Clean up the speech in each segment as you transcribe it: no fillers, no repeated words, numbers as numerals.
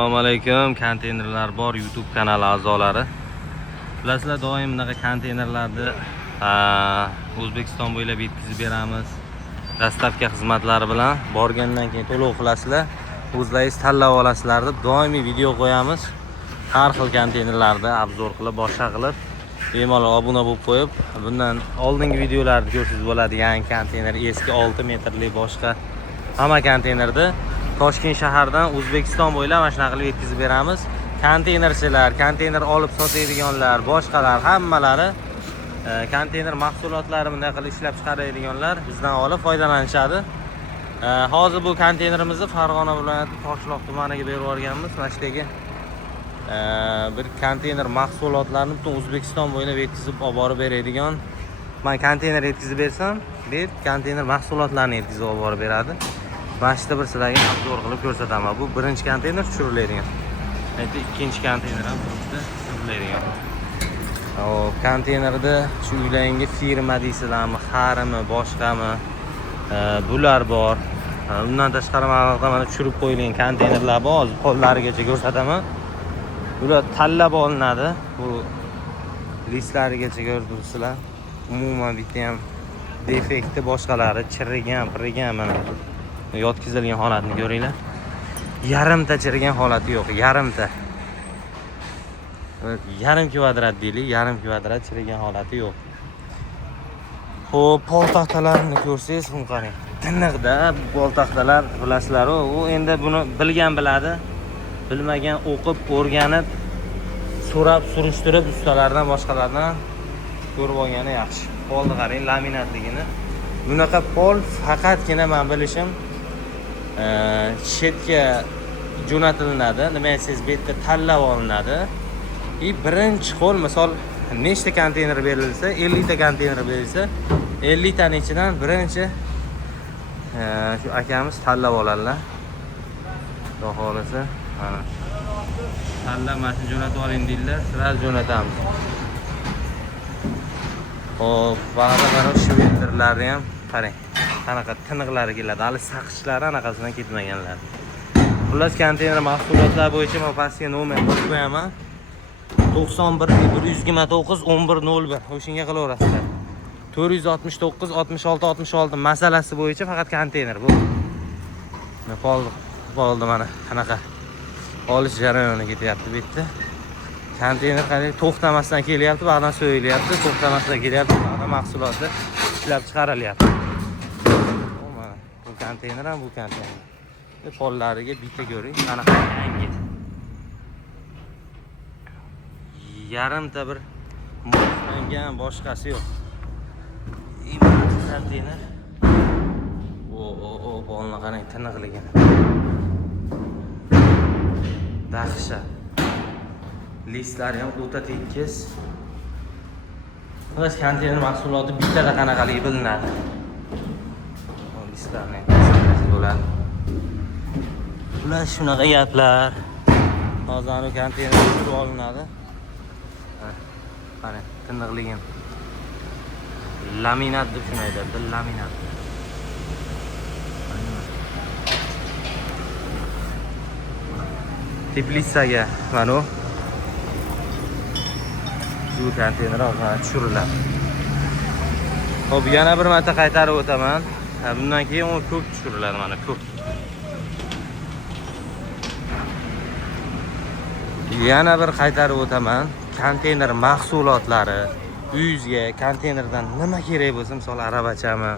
Assalomu alaykum, konteynerlar bor YouTube kanali a'zolari. Bilasizlar, doim bunaqa konteynerlarni O'zbekiston bo'ylab yetkazib beramiz. Dastavka xizmatlari bilan borgandan keyin to'lov qilasizlar. O'zlaringiz tanlab olasizlar deb doimiy video qo'yamiz. Har xil konteynerlarni obzor qilib, boshqa qilib, bemalol obuna bo'lib qo'yib, bundan oldingi videolarni ko'rsangiz bo'ladi. Yangi konteyner, eski 6 metrlik boshqa hamma konteynerni Toshkent shahardan O'zbekiston bo'ylab mana shunaqa qilib yetkazib beramiz. Konteynerchilar, konteyner olib sotadiganlar, boshqalar hammalari konteyner mahsulotlari bunday qilib ishlab chiqaradiganlar bizdan olib foydalanishadi. Hozir bu konteynerimizni Farg'ona viloyati Toshloq tumaniga berib yuborganmiz. Mana shunday bir konteyner mahsulotlarini butun O'zbekiston bo'ylab yetkazib olib borib beradigan. Men konteyner yetkazib bersam, bu konteyner mahsulotlarini yetkazib olib borib beradi. Mana shu bir sizlarga obzor qilib ko'rsataman. Bu birinchi konteyner tushiriladigan. Endi ikkinchi konteyner ham turibdi, tushiriladigan. Konteynerda shu uylarga firma deysizlarmi, xarimi, boshqami, bular bor. Undan tashqari mana tushirib qo'yilgan konteynerlar bor. Hozir qo'llarigacha ko'rsataman. Bular tanlab olinadi. Bu listlarigacha ko'rdingizlar. Umuman bitta ham defekti, boshqalari chirigan, pirigan mana. Yotkizilgan holatni ko'ringlar. Yarimta chirigan holati yo'q, yarimta. Yarim kvadrat deylik, yarim kvadrat chirigan holati yo'q. Xo'p, pol taxtalarini ko'rsangiz, buni qarang. Tiniqda pol taxtalar, bilasizlar, u endi buni bilgan biladi. Bilmagan o'qib, o'rganib, so'rab, surishtirib ustalardan, boshqalardan ko'rib olgani yaxshi. Polni qarang, laminatligini. Bunaqa pol faqatgina men bilishim chetga jo'natilinadi. Nima desangiz, bu yerda tanlab olinadi. Birinchi qo'l, misol nechta konteyner berilsa, 50 ta konteyner berilsa, 50 taning ichidan birinchi shu akamiz tanlab oladilar. Xudo xolasa, mana tanlab mashina jo'natib oling deydilar, sirasi jo'natamiz. Xo'p, mana shu venderlarni ham qarang. Qanaqa tiniqlari keladi. Hali saqichlari anaqasidan ketmaganlar. Xullas, konteyner mahsulotlar bo'yicha men pastga nomer qo'yib qo'yaman. 91 129 1101. O'shunga qilaverasizlar. 469 66 66 masalasi bo'yicha faqat konteyner bu. Qoldi mana qanaqa olish jarayoni ketyapti bu yerda. Konteyner qanday to'xtamasdan kelyapti, ba'zan so'yilyapti, to'xtamasdan kelyapti, ba'zan mahsulotlar ishlab chiqarilyapti. Mana bu konteyner ham bu konteyner. Pollariga bitta ko'ring, qanaqa yangi. Yarimta bir moslangan boshqasi yo'q. Konteyner. Polni qarang, tiniqligini. Dahshat. Listlari ham o'ta tekis. Biz konteyner mahsuloti bittada qanaqaligi bilinadi. Listlarni bo'ladi. Bular shunaqa gaplar. Hozir konteyner tushirib olinadi. Qarang, tiniqligini. Laminat deb shuni aytadi, laminat. Teplitsaga mana bu konteyner tushiriladi. Xo'p, yana bir marta qaytarib o'taman. Bundan keyin u ko'k tushiriladi, mana ko'k. Yana bir qaytarib o'taman. Konteyner mahsulotlari, uyingizga konteynerdan nima kerak bo'lsa, misol aravachami,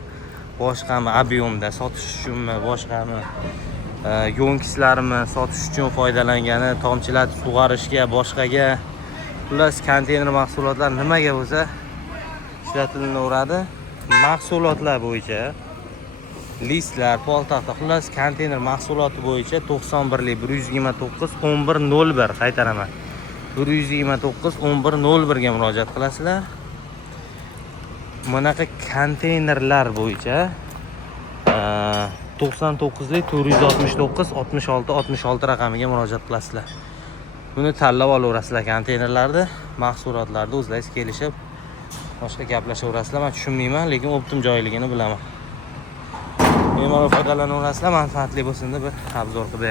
boshqami, abyomda sotish uchunmi, boshqami, yo'nkislarmi sotish uchun foydalangani, tomchilatib sug'orishga, boshqaga, xullas konteyner mahsulotlar nimaga bo'lsa ishlatilaveradi. Mahsulotlar bo'yicha listlar, poltaxta, xullas konteyner mahsuloti bo'yicha 91 129 1101 qaytaraman. 129 1101 ga murojaat qilasizlar. Bunaqa konteynerlar bo'yicha 99 469 66 66 raqamiga murojaat qilasizlar. Buni tanlab olaverasizlar konteynerlarni, mahsulotlarni o'zlaringiz kelishib boshqa gaplashaverasizlar. Men tushunmayman, lekin optim joyligini bilaman. Bemalol foydalanaverasizlar, manfaatli bo'lsin deb bir obzor qilib berdim.